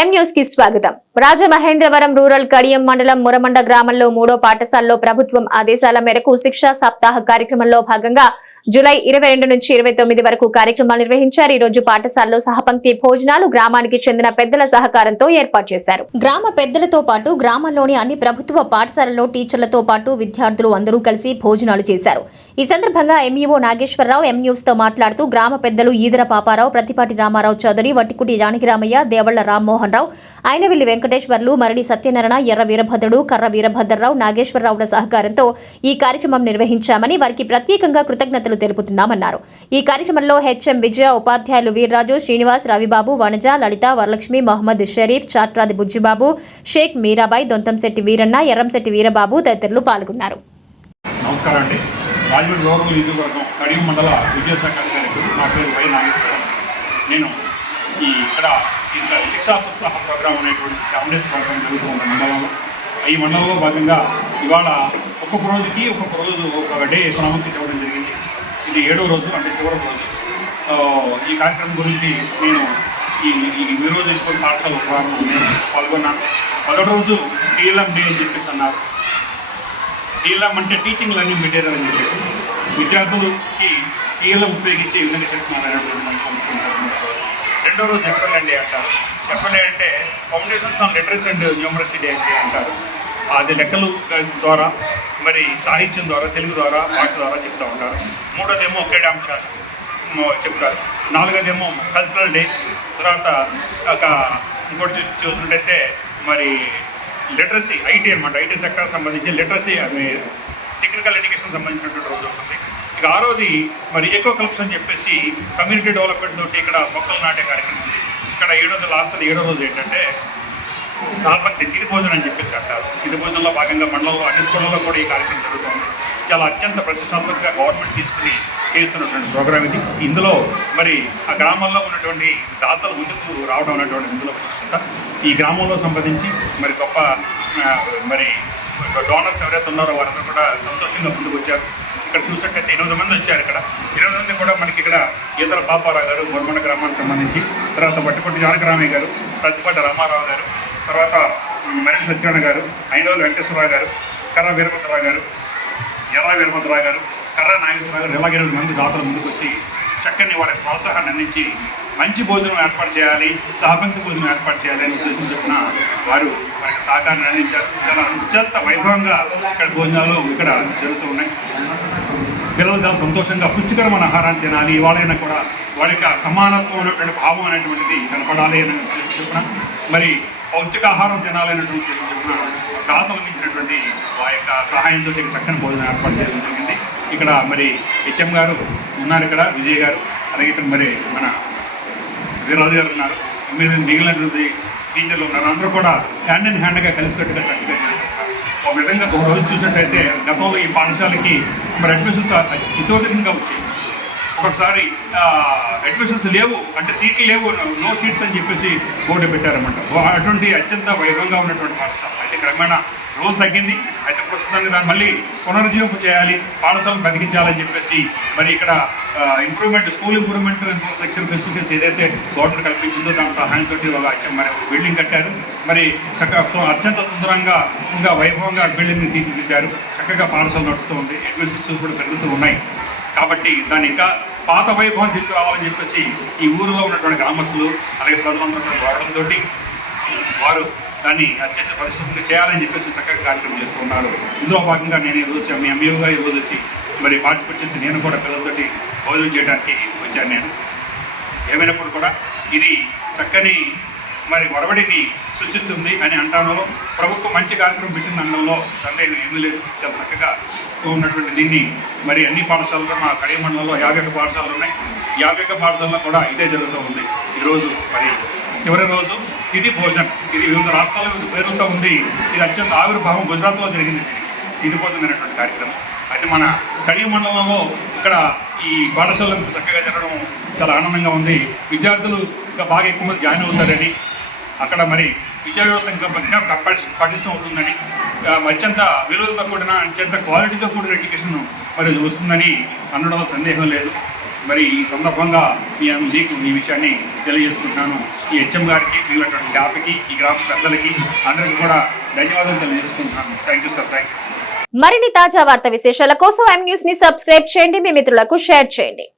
ఎం కి స్వాగతం. రాజమహేంద్రవరం రూరల్ కడియం మండలం మురమండ గ్రామంలో మూడో పాఠశాలలో ప్రభుత్వం ఆదేశాల మేరకు శిక్షా సప్తాహ కార్యక్రమంలో భాగంగా జూలై ఇరవై రెండు నుంచి ఇరవై తొమ్మిది వరకు కార్యక్రమాలు నిర్వహించారు. ఈ రోజు పాఠశాలలో సహపంక్తి భోజనాలు గ్రామానికి చెందిన పెద్దల సహకారంతో ఏర్పాటు చేశారు. గ్రామ పెద్దలతో పాటు గ్రామంలోని అన్ని ప్రభుత్వ పాఠశాలలో టీచర్లతో పాటు విద్యార్థులు అందరూ కలిసి భోజనాలు చేశారు. ఈ సందర్భంగా ఎంఈఓ నాగేశ్వరరావు ఎం న్యూస్తో మాట్లాడుతూ గ్రామ పెద్దలు ఈదర పాపారావు ప్రతిపాటి రామారావు చౌదరి వట్టికుటి జానకిరామయ్య దేవళ్ళ రామ్మోహన్ రావు ఆయనవిల్లి వెంకటేశ్వర్లు మరడి సత్యనారాయణ ఎర్ర వీరభద్రుడు కర్ర వీరభద్రరావు నాగేశ్వరరావుల సహకారంతో ఈ కార్యక్రమం నిర్వహించామని వారికి ప్రత్యేకంగా కృతజ్ఞతలు తెలుపుతున్నామన్నారు. ఈ కార్యక్రమంలో హెచ్ఎం విజయ ఉపాధ్యాయులు వీర్రాజు శ్రీనివాస్ రవిబాబు వనజ లలిత వరలక్ష్మి మహమ్మద్ షరీఫ్ చాట్రాది బుజ్జిబాబు షేక్ మీరాబాయ్ దొంతంశెట్టి వీరన్న ఎర్రంశెట్టి వీరబాబు తదితరులు పాల్గొన్నారు. నమస్కారం అండి. రాజమండ్రి రూరల్ నియోజకవర్గం కడియం మండల విద్యాశాఖ అధికారికి నా పేరు వై నాగేశ్వరం నేను ఈ ఇక్కడ ఈ శిక్షా సప్తాహ ప్రోగ్రాం అనేటువంటి సెవెన్ డేస్ ప్రోగ్రాం జరుగుతూ ఉంది మండలంలో. ఈ మండలంలో భాగంగా ఇవాళ ఒక్కొక్క రోజుకి ఒక్కొక్క రోజు ఒక డే ఎకనామిక్ ఇవ్వడం జరిగింది ఇది ఏడో రోజు అంటే చివరి రోజు. ఈ కార్యక్రమం గురించి నేను ఈ ఈ ఈ తీసుకొని పాఠశాల పాల్గొన్నాను. మొదటి రోజు టీఎల్ఎం డే అని చెప్పేసి అన్నారు. టీఎల్ఎం అంటే టీచింగ్ లెర్నింగ్ మెటీరియల్ అని చెప్పేసి. విద్యార్థులకి టీఎల్ఎం ఉపయోగించి విధంగా చెప్తున్నారు రెండో రోజు ఎఫ్ఎల్ఏ డే అంటారు. ఎఫ్ఎల్ఏ అంటే foundations on literacy and numeracy day అంటే అంటారు. అది లెక్కలు ద్వారా మరి సాహిత్యం ద్వారా తెలుగు ద్వారా భాష ద్వారా చెప్తూ ఉంటారు. మూడోదేమో క్రీడాంశాలు చెప్తారు. నాలుగోదేమో కల్చరల్ డే తర్వాత ఒక ఇంకోటి చూసినట్టయితే మరి లిటరసీ ఐటీ అనమాట ఐటీ సెక్టర్ సంబంధించి లిటరసీ అని టెక్నికల్ ఎడ్యుకేషన్ సంబంధించినటువంటి రోజు ఉంటుంది. ఇక ఆరోది మరి ఎకో క్లబ్స్ అని చెప్పేసి కమ్యూనిటీ డెవలప్మెంట్ తోటి ఇక్కడ మొక్కలు నాటే కార్యక్రమం ఉంది. ఇక్కడ ఏడో లాస్ట్ ఏడో రోజు ఏంటంటే సాల్పంక్తి తిది భోజనం అని చెప్పేసి అంటారు. తిది భోజనంలో భాగంగా మండలంలో అన్ని స్కూళ్ళలో కూడా ఈ కార్యక్రమం జరుగుతుంది. చాలా అత్యంత ప్రతిష్టాత్మకంగా గవర్నమెంట్ తీసుకుని చేస్తున్నటువంటి ప్రోగ్రామ్ ఇది. ఇందులో మరి ఆ గ్రామంలో ఉన్నటువంటి దాతలు ముందుకు రావడం అనేటువంటి ఇందులో విశిష్టత. ఈ గ్రామంలో సంబంధించి మరి గొప్ప మరి డోనర్స్ ఎవరైతే ఉన్నారో వారందరూ కూడా సంతోషంగా ముందుకు వచ్చారు. ఇక్కడ చూసినట్టయితే ఎనిమిది మంది వచ్చారు ఇక్కడ. ఎనిమిది మంది కూడా మనకి ఇక్కడ ఈతల పాపారావు గారు బొమ్మన గ్రామానికి సంబంధించి. తర్వాత బట్టిపట్టి జానకరామయ్య గారు ప్రతిపాటి రామారావు గారు తర్వాత మరణి సత్యనారాయణ గారు ఐనోలు వెంకటేశ్వరరావు గారు కర్ర వీరభద్రరావు గారు ఎర్ర వీరభద్రరావు గారు కర్ర నాగేశ్వరరావు గారు ఇలాగే ఎనిమిది మంది దాతలు ముందుకు వచ్చి చక్కని వారి ప్రోత్సాహాన్ని అందించి మంచి భోజనం ఏర్పాటు చేయాలి సహపంక్తి భోజనం ఏర్పాటు చేయాలి అని ఉద్దేశం చెప్పిన వారు వారికి సహకారాన్ని అందించారు. చాలా అత్యంత వైభవంగా ఇక్కడ భోజనాలు ఇక్కడ జరుగుతూ ఉన్నాయి. పిల్లలు చాలా సంతోషంగా పుష్టికరమైన ఆహారాన్ని తినాలి. వాళ్ళైనా కూడా వాడి యొక్క సమానత్వం అనేటువంటి భావం అనేటువంటిది కనపడాలి అని చెప్పిన మరి పౌష్టికాహారం తినాలి అనేటువంటి దాతలు అందించినటువంటి ఆ యొక్క సహాయంతో చక్కని భోజనం ఏర్పాటు చేయడం జరిగింది. ఇక్కడ మరి హెచ్ఎం గారు ఉన్నారు ఇక్కడ విజయ్ గారు అలాగే ఇక్కడ మరి మన వీరరాజు గారు ఉన్నారు. మీద మిగిలినటువంటి టీచర్లు ఉన్నారు. అందరూ కూడా హ్యాండ్ ఇన్ హ్యాండ్గా కలిసికట్టుగా చక్కగా ఒక విధంగా ఒక రోజు చూసినట్టయితే గతంలో ఈ పాఠశాలకి మరి అడ్మిషన్స్ ఇతోధికంగా వచ్చాయి. ఒక్కొక్కసారి అడ్మిషన్స్ లేవు అంటే సీట్లు లేవు నో సీట్స్ అని చెప్పేసి బోర్డు పెట్టారన్నమాట. అటువంటి అత్యంత వైభవంగా ఉన్నటువంటి పాఠశాల అయితే క్రమేణా రోజు తగ్గింది. అయితే ప్రస్తుతానికి దాన్ని మళ్ళీ పునరుజ్జీవింపు చేయాలి పాఠశాలను బతికించాలని చెప్పేసి మరి ఇక్కడ improvement school improvement infrastructure facilities ఏదైతే గవర్నమెంట్ కల్పించిందో దాని సహాయంతో ఒక మరి ఒక బిల్డింగ్ కట్టారు. మరి చక్కగా అత్యంత సుందరంగా ఇంకా వైభవంగా బిల్డింగ్ని తీర్చిదిద్దారు. చక్కగా పాఠశాల నడుస్తూ ఉంది అడ్మిషన్స్ కూడా పెరుగుతూ ఉన్నాయి. కాబట్టి దాన్ని ఇంకా పాత వైభవం తీసుకురావాలని చెప్పేసి ఈ ఊరిలో ఉన్నటువంటి గ్రామస్తులు అలాగే ప్రజలందరూ కోరడంతో వారు దాన్ని అత్యంత పరిశుభ్రంగా చేయాలని చెప్పేసి చక్కగా కార్యక్రమం చేస్తున్నారు ఇందులో భాగంగా నేను ఈరోజు మీ ఎంఈఓగా ఈరోజు వచ్చి మరి పార్టిసిపేట్ చేసి నేను కూడా పిల్లలతోటి భోజనం చేయడానికి వచ్చాను నేను. ఏమైనప్పుడు కూడా ఇది చక్కని మరి ఒరవడిని సృష్టిస్తుంది అని అంటానలో ప్రభుత్వం మంచి కార్యక్రమం పెట్టింది అనడంలో సందేహం ఏమీ లేదు. చాలా చక్కగా ఉన్నటువంటి దీన్ని మరి అన్ని పాఠశాలలో మా కడియ మండలంలో యాభై ఒక్క పాఠశాలలు ఉన్నాయి. యాభై ఒక్క పాఠశాలలో కూడా ఇదే జరుగుతూ ఉంది. ఈరోజు మరి చివరి రోజు ఇది భోజనం. ఇది వివిధ రాష్ట్రాల పేరుతో ఉంది. ఇది అత్యంత ఆవిర్భావం గుజరాత్లో జరిగింది. ఇది భోజనం అనేటువంటి కార్యక్రమం. అయితే మన కడియ మండలంలో ఇక్కడ ఈ పాఠశాలలకు చక్కగా జరగడం చాలా ఆనందంగా ఉంది. విద్యార్థులు ఇంకా బాగా ఎక్కువ మంది జాయిన్ అవుతారని అక్కడ మరి విద్యా వ్యవస్థ ఇంకా ఇంకా పటి- పటిష్టం అవుతుందని అత్యంత విలువలతో కూడిన అత్యంత క్వాలిటీతో కూడిన ఎడ్యుకేషన్ మరి వస్తుందని అనడం సందేహం లేదు. మరి ఈ సందర్భంగా మీకు ఈ విషయాన్ని తెలియజేసుకుంటున్నాను. ఈ హెచ్ఎం గారికి మిగిలినటువంటి స్టాఫ్కి ఈ గ్రామ పెద్దలకి అందరికీ కూడా ధన్యవాదాలు తెలియజేసుకుంటున్నాను. Thank you sir thank you మరిన్ని తాజా వార్త విశేషాల కోసం ఎం న్యూస్ని సబ్స్క్రైబ్ చేయండి. మీ మిత్రులకు షేర్ చేయండి.